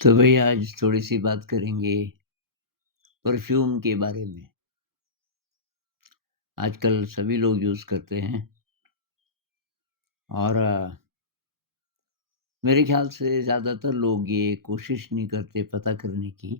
तो भैया आज थोड़ी-सी बात करेंगे परफ्यूम के बारे में। आजकल सभी लोग यूज़ करते हैं और मेरे ख़्याल से ज़्यादातर लोग ये कोशिश नहीं करते पता करने की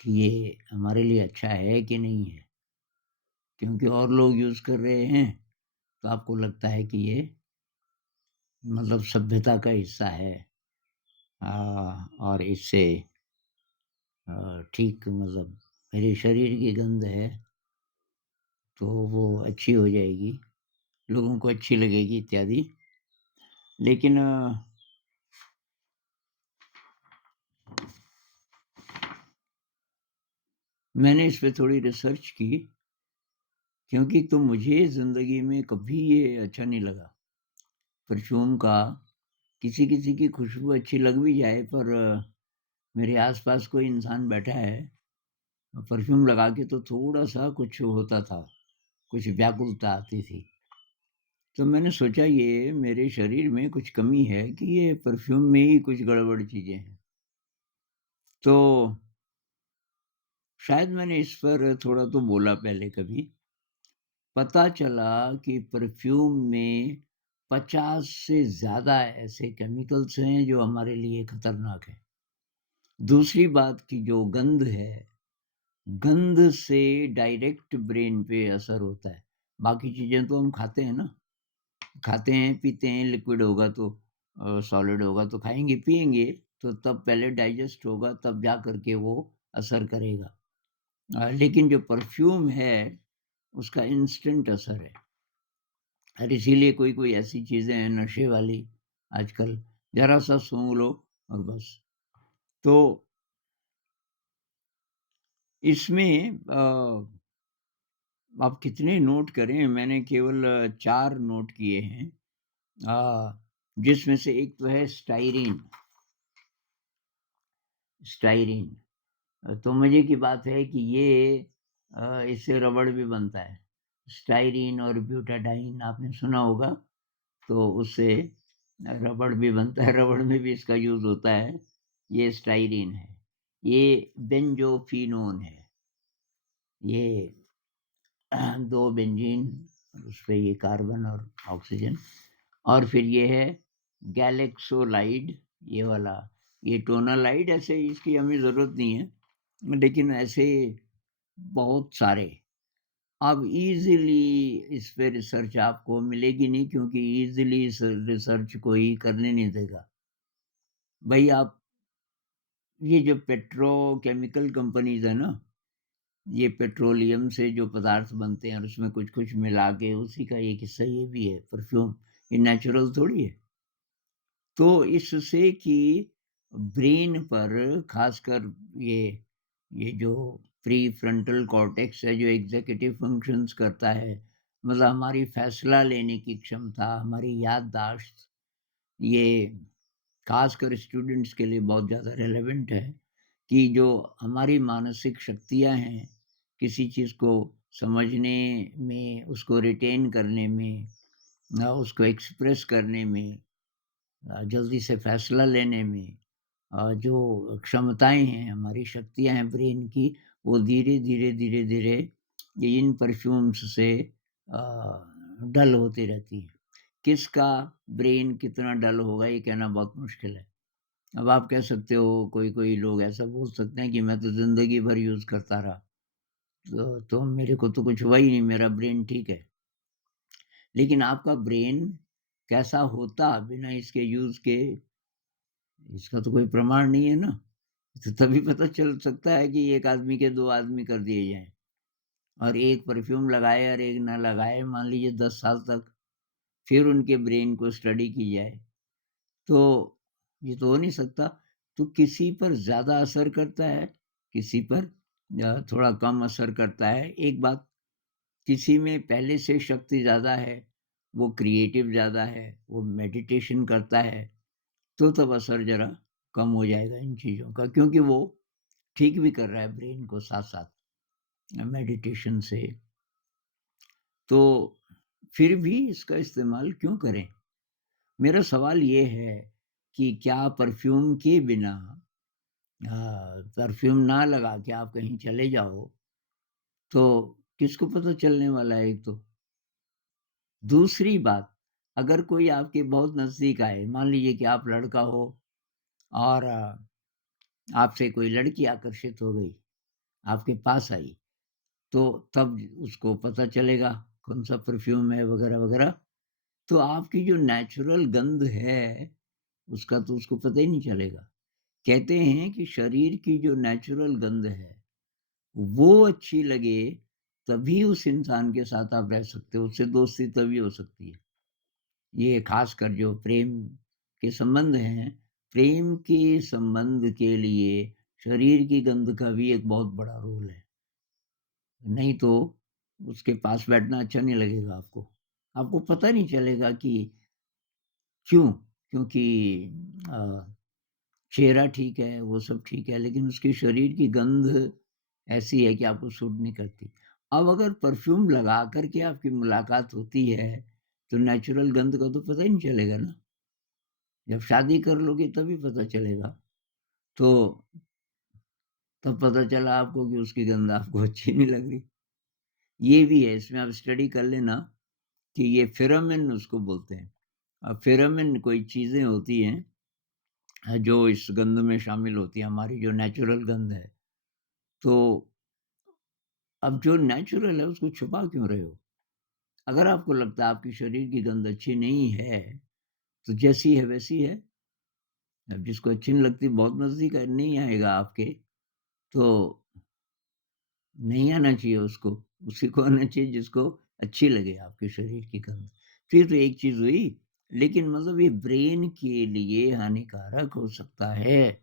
कि ये हमारे लिए अच्छा है कि नहीं है। क्योंकि और लोग यूज़ कर रहे हैं, तो आपको लगता है कि ये मतलब सभ्यता का हिस्सा है। और इससे ठीक मतलब मेरे शरीर की गंध है, तो वो अच्छी हो जाएगी, लोगों को अच्छी लगेगी इत्यादि। लेकिन मैंने इस पे थोड़ी रिसर्च की क्योंकि तो मुझे ज़िंदगी में कभी ये अच्छा नहीं लगा। परफ्यूम का किसी-किसी की खुशबू अच्छी लग भी जाए पर मेरे आस-पास कोई इंसान बैठा है, परफ्यूम लगा के तो थोड़ा-सा कुछ होता था, कुछ व्याकुलता आती थी। तो मैंने सोचा ये मेरे शरीर में कुछ कमी है कि ये परफ्यूम में ही कुछ गड़बड़ चीज़ें हैं। तो शायद मैंने इस पर थोड़ा तो बोला पहले कभी। पता चला कि परफ्यूम में 50 से ज़्यादा ऐसे केमिकल्स हैं जो हमारे लिए खतरनाक हैं। दूसरी बात की जो गंध है, गंध से डायरेक्ट ब्रेन पे असर होता है। बाकी चीज़ें तो हम खाते हैं ना, खाते हैं, पीते हैं, लिक्विड होगा तो सॉलिड होगा तो खाएँगे, पिएँगे, तो तब पहले डाइजेस्ट होगा तब जा कर के वो असर करेगा। लेकिन जो परफ्यूम है, उसका इंस्टेंट असर है। और इसीलिए कोई-कोई ऐसी चीज़ें हैं नशे वाली आजकल, ज़रा-सा सूँघ लो और बस। तो इसमें आप कितने नोट करें, मैंने केवल 4 नोट किए हैं। जिसमें से एक तो है स्टाइरीन। स्टाइरीन तो मज़े की बात है कि ये इससे रबड़ भी बनता है। स्टाइरीन और ब्यूटाडाइन आपने सुना होगा, तो उससे रबड़ भी बनता है, रबड़ में भी इसका यूज़ होता है। ये स्टाइरीन है। ये बेंज़ोफ़िनोन है। ये 2 बेंज़ीन उसपे ये कार्बन और ऑक्सीजन और फिर ये है गैलेक्सोलाइड ये वाला। ये टोनालाइड ऐसे इसकी हमें ज़रूरत नहीं है, लेकिन ऐसे बहुत सारे। अब ईज़िली इस पे रिसर्च आपको मिलेगी नहीं क्योंकि ईज़िली इस रिसर्च कोई करने नहीं देगा। भई आप ये जो पेट्रोकेमिकल कंपनीज़ है ना, ये पेट्रोलियम से जो पदार्थ बनते हैं और उसमें कुछ-कुछ मिला के उसी का एक हिस्सा ये भी है परफ्यूम, ये नेचुरल थोड़ी है। तो इससे कि ब्रेन पर ख़ासकर ये ये जो प्रीफ्रंटल कॉर्टेक्स है जो एग्ज़ीक्यूटिव फ़ंक्शंस करता है, मतलब हमारी फ़ैसला लेने की क्षमता, हमारी याददाश्त, ये ख़ासकर स्टूडेंट्स के लिए बहुत ज़्यादा रिलेवेंट है कि जो हमारी मानसिक शक्तियाँ हैं, किसी चीज़ को समझने में, उसको रिटेन करने में, उसको एक्सप्रेस करने में, जल्दी से फ़ैसला लेने में, जो क्षमताएँ हैं, हमारी शक्तियाँ हैं ब्रेन की, वो धीरे-धीरे, धीरे-धीरे ये इन परफ्यूम्स से अ, डल होती रहती हैं। किसका ब्रेन कितना डल होगा ये कहना बहुत मुश्किल है। अब आप कह सकते हो कोई-कोई लोग ऐसा बोल सकते हैं कि मैं तो ज़िंदगी भर यूज़ करता रहा, तो मेरे को तो कुछ हुआ ही नहीं, मेरा ब्रेन ठीक है। लेकिन आपका ब्रेन कैसा होता बिना इसके यूज़ के, इसका तो कोई प्रमाण नहीं है ना। तो तभी पता चल सकता है कि एक आदमी के 2 आदमी कर दिए जाएँ और एक परफ्यूम लगाए और एक ना लगाए, मान लीजिए 10 साल तक, फिर उनके ब्रेन को स्टडी की जाए, तो ये तो हो नहीं सकता। तो किसी पर ज़्यादा असर करता है, किसी पर थोड़ा कम असर करता है। एक बात, किसी में पहले से शक्ति ज़्यादा है, वो क्रिएटिव ज़्यादा है, वो मेडिटेशन करता है, तो तब असर ज़रा कम हो जाएगा इन चीज़ों का क्योंकि वो ठीक भी कर रहा है ब्रेन को साथ-साथ मेडिटेशन से। तो फिर भी इसका इस्तेमाल क्यों करें? मेरा सवाल ये है कि क्या परफ्यूम के बिना परफ्यूम ना लगा के आप कहीं चले जाओ, तो किसको पता चलने वाला है एक तो। दूसरी बात, अगर कोई आपके बहुत नज़दीक आए, मान लीजिए कि आप लड़का हो और आपसे कोई लड़की आकर्षित हो गई, आपके पास आई, तो तब उसको पता चलेगा कौन-सा परफ्यूम है वगैरह-वगैरह। तो आपकी जो नेचुरल गंध है, उसका तो उसको पता ही नहीं चलेगा। कहते हैं कि शरीर की जो नेचुरल गंध है, वो अच्छी लगे, तभी उस इंसान के साथ आप रह सकते हो, उससे दोस्ती तभी हो सकती है। ये खासकर जो प्रेम के संबंध हैं, प्रेम के संबंध के लिए शरीर की गंध का भी एक बहुत बड़ा रोल है। नहीं तो उसके पास बैठना अच्छा नहीं लगेगा आपको। आपको पता नहीं चलेगा कि क्यों? क्योंकि अ, चेहरा ठीक है, वो सब ठीक है, लेकिन उसके शरीर की गंध ऐसी है कि आपको सूट नहीं करती। अब अगर परफ्यूम लगा कर के आपकी मुलाकात होती है, तो नेचुरल गंध का तो पता ही नहीं चलेगा ना। जब शादी कर लोगे तभी पता चलेगा। तो तब पता चला आपको कि उसकी गंध आपको अच्छी नहीं लग रही। ये भी है, इसमें आप स्टडी कर लेना कि ये फेरोमोन उसको बोलते हैं। अब फेरोमोन कोई चीज़ें होती हैं जो इस गंध में शामिल होती हैं, हमारी जो नेचुरल गंध है। तो अब जो नेचुरल है उसको छुपा क्यों रहे हो? अगर आपको लगता है आपके शरीर की गंध अच्छी नहीं है, तो जैसी है वैसी है। अब जिसको अच्छी नहीं लगती बहुत नज़दीक नहीं आएगा आपके, तो नहीं आना चाहिए उसको। उसी को आना चाहिए जिसको अच्छी लगे आपके शरीर की गंध। तो ये तो एक चीज़ हुई, लेकिन मतलब ये ब्रेन के लिए हानिकारक हो सकता है।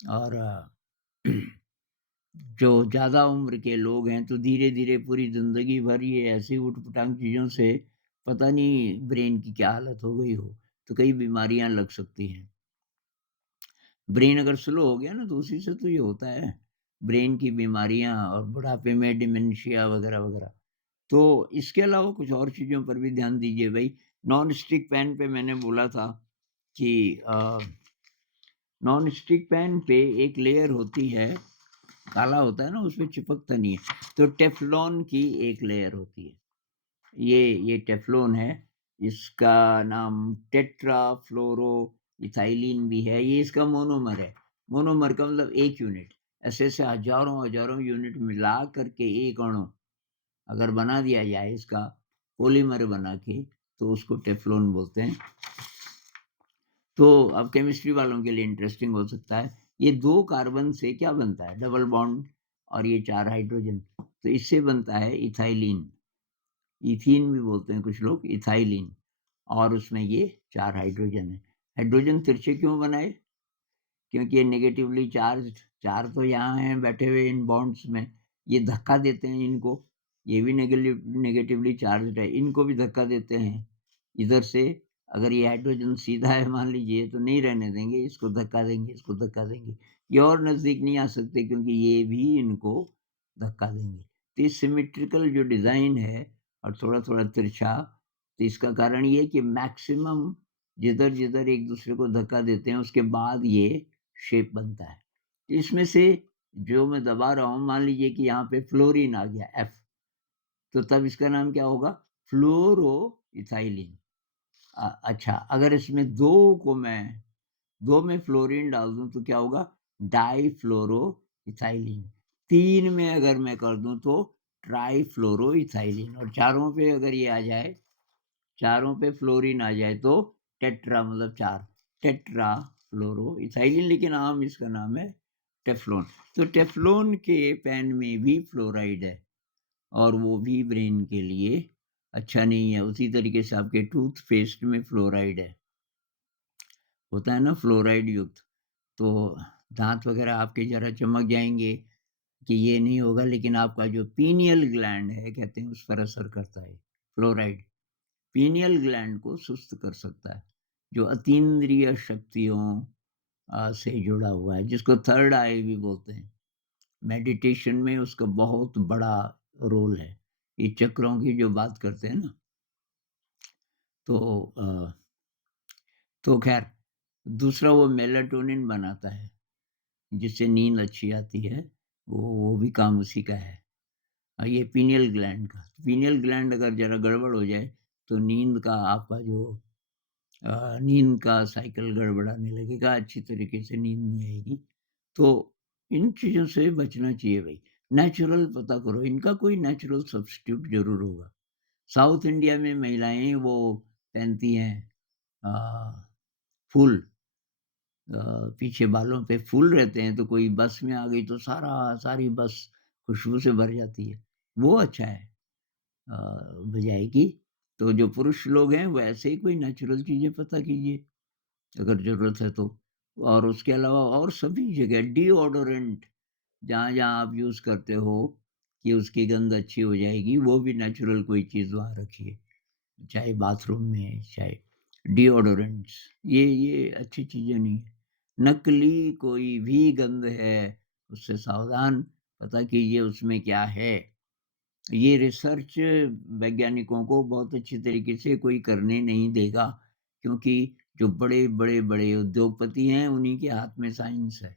और जो ज़्यादा उम्र के लोग हैं, तो धीरे-धीरे पूरी ज़िंदगी भर ये ऐसी ऊट-पटांग चीज़ों से पता नहीं ब्रेन की क्या हालत हो गई हो, तो कई बीमारियाँ लग सकती हैं। ब्रेन अगर स्लो हो गया ना, तो उसी से तो ये होता है। ब्रेन की बीमारियाँ और बुढ़ापे में डिमेंशिया वगैरह-वगैरह। तो इसके अलावा कुछ और चीज़ों पर भी ध्यान दीजिए भई। नॉन स्टिक पैन पे मैंने बोला था कि नॉन स्टिक पैन पे एक लेयर होती है, काला होता है ना, उसमें चिपकता नहीं है। तो टेफ्लॉन की एक लेयर होती है। ये टेफ्लॉन है, इसका नाम टेट्राफ्लोरोइथाइलिन भी है, ये इसका मोनोमर है। मोनोमर का मतलब 1 यूनिट। ऐसे-ऐसे हज़ारों-हज़ारों यूनिट मिला कर के एक अणु अगर बना दिया जाए इसका, पॉलीमर बना के, तो उसको टेफ्लॉन बोलते हैं। तो अब केमिस्ट्री वालों के लिए इंटरेस्टिंग हो सकता है। ये 2 कार्बन से क्या बनता है? डबल बॉन्ड और ये 4 हाइड्रोजन। तो इससे बनता है इथाइलिन। ईथीन भी बोलते हैं कुछ लोग, इथाइलिन। और उसमें ये 4 हाइड्रोजन है। हाइड्रोजन तिरछे क्यों बनाए? क्योंकि ये नेगेटिवली चार्ज्ड, 4 तो यहाँ हैं बैठे हुए इन बॉन्ड्स में, ये धक्का देते हैं इनको, ये भी नेगेटिवली चार्ज्ड है, इनको भी धक्का देते हैं। इधर से अगर ये हाइड्रोजन सीधा है मान लीजिए, तो नहीं रहने देंगे, इसको धक्का देंगे, इसको धक्का देंगे। ये और नज़दीक नहीं आ सकते क्योंकि ये भी इनको धक्का देंगे। तो ये सिमेट्रिकल जो डिज़ाइन है और थोड़ा-थोड़ा तिरछा, तो इसका कारण ये है कि मैक्सिमम जिधर-जिधर एक दूसरे को धक्का देते हैं, उसके बाद ये शेप बनता है। इसमें से जो मैं दबा रहा हूँ, मान लीजिए कि यहाँ पे फ्लोरीन आ गया एफ, तो तब इसका नाम क्या होगा? फ्लोरोइथाइलिन। अच्छा, अगर इसमें 2 को मैं 2 में फ्लोरीन डाल दूँ तो क्या होगा? डाइफ्लोरोइथाइलिन। 3 में अगर मैं कर दूँ तो ट्राइफ्लोरोइथाइलिन, और चारों पे अगर ये आ जाए, चारों पे फ्लोरीन आ जाए तो टेट्रा मतलब 4, टेट्रा फ्लोरोइथाइलिन, लेकिन आम इसका नाम है टेफ्लॉन। तो टेफ्लॉन के पैन में भी फ्लोराइड है और वो भी ब्रेन के लिए अच्छा नहीं है। उसी तरीके से आपके टूथपेस्ट में फ्लोराइड है, होता है ना फ्लोराइड युक्त। तो दाँत वग़ैरह आपके ज़रा चमक जाएँगे कि ये नहीं होगा, लेकिन आपका जो पीनियल ग्लैंड है, कहते हैं उस पर असर करता है फ्लोराइड। पीनियल ग्लैंड को सुस्त कर सकता है, जो अतीन्द्रिय शक्तियों से जुड़ा हुआ है, जिसको थर्ड आई भी बोलते हैं। मेडिटेशन में उसका बहुत बड़ा रोल है। ये चक्रों की जो बात करते हैं ना, तो तो ख़ैर दूसरा वो मेलाटोनिन बनाता है। जिससे नींद अच्छी आती है, वो भी काम उसी का है। ये पीनियल ग्लैंड का, पीनियल ग्लैंड अगर ज़रा गड़बड़ हो जाए, तो नींद का आपका जो नींद का साइकिल गड़बड़ाने लगेगा, अच्छी तरीके से नींद नहीं आएगी। तो इन चीज़ों से बचना चाहिए भई। नेचुरल पता करो, इनका कोई नेचुरल सब्स्टिट्यूट ज़रूर होगा। साउथ इंडिया में महिलाएँ वो पहनती हैं अ, फूल पीछे बालों पे फूल रहते हैं, तो कोई बस में आ गई तो सारी बस खुशबू से भर जाती है। वो अच्छा है बजाय कि तो जो पुरुष लोग हैं, वो ऐसे ही कोई नेचुरल चीज़ें पता कीजिए, अगर ज़रूरत है तो। और उसके अलावा और सभी जगह डिओडोरेंट जहाँ-जहाँ आप यूज़ करते हो कि उसकी गंध अच्छी हो जाएगी, वो भी नेचुरल कोई चीज़ वहाँ रखिए। चाहे बाथरूम में, चाहे डिओडोरेंट्स, ये अच्छी चीज़ें नहीं है। नकली कोई भी गंध है, उससे सावधान, पता कीजिए उसमें क्या है। ये रिसर्च वैज्ञानिकों को बहुत अच्छी तरीके से कोई करने नहीं देगा, क्योंकि जो बड़े-बड़े उद्योगपति हैं, उन्हीं के हाथ में साइंस है।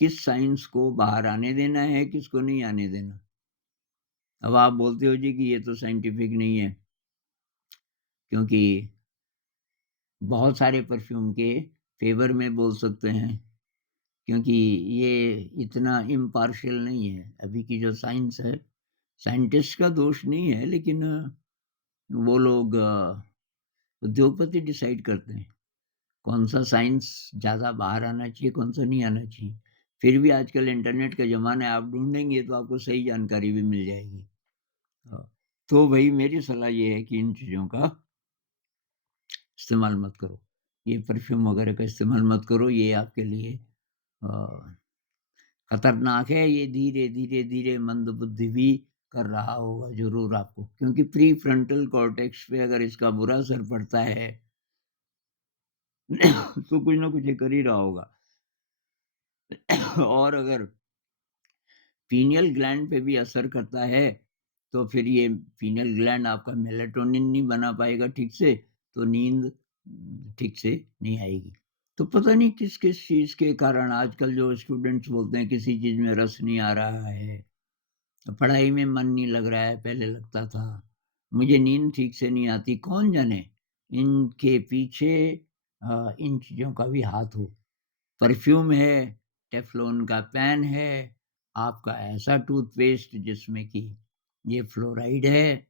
किस साइंस को बाहर आने देना है, किसको नहीं आने देना। अब आप बोलते हो जी कि ये तो साइंटिफिक नहीं है, क्योंकि बहुत सारे परफ्यूम के फ़ेवर में बोल सकते हैं, क्योंकि ये इतना इम्पार्शियल नहीं है। अभी की जो साइंस है, साइंटिस्ट का दोष नहीं है, लेकिन वो लोग उद्योगपति डिसाइड करते हैं, कौन-सा साइंस ज़्यादा बाहर आना चाहिए, कौन-सा नहीं आना चाहिए। फिर भी आजकल इंटरनेट का ज़माना है, आप ढूँढेंगे तो आपको सही जानकारी भी मिल जाएगी। हाँ, तो भई मेरी सलाह ये है कि इन चीज़ों का इस्तेमाल मत करो। ये परफ्यूम वगैरह का इस्तेमाल मत करो, ये आपके लिए अ, खतरनाक है। ये धीरे-धीरे मंदबुद्धि भी कर रहा होगा ज़रूर आपको, क्योंकि प्रीफ्रंटल कॉर्टेक्स पे अगर इसका बुरा असर पड़ता है, तो कुछ ना कुछ ये कर ही रहा होगा। और अगर पीनियल ग्लैंड पे भी असर करता है, तो फिर ये पीनियल ग्लैंड आपका मेलाटोनिन नहीं बना पाएगा ठीक से, तो नींद ठीक से नहीं आएगी। तो पता नहीं किस-किस चीज़ के कारण आजकल जो स्टूडेंट्स बोलते हैं किसी चीज़ में रस नहीं आ रहा है, तो पढ़ाई में मन नहीं लग रहा है, पहले लगता था। मुझे नींद ठीक से नहीं आती, कौन जाने इनके पीछे इन चीज़ों का भी हाथ हो। परफ्यूम है, टेफ्लॉन का पैन है, आपका ऐसा टूथपेस्ट जिसमें कि ये फ्लोराइड है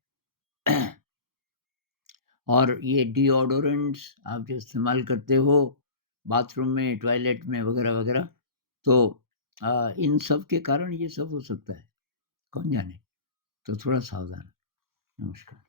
और ये डिओडोरेंट्स आप जो इस्तेमाल करते हो बाथरूम में, टॉयलेट में वगैरह-वगैरह, तो इन सब के कारण ये सब हो सकता है, कौन जाने? तो थोड़ा सावधान। नमस्कार।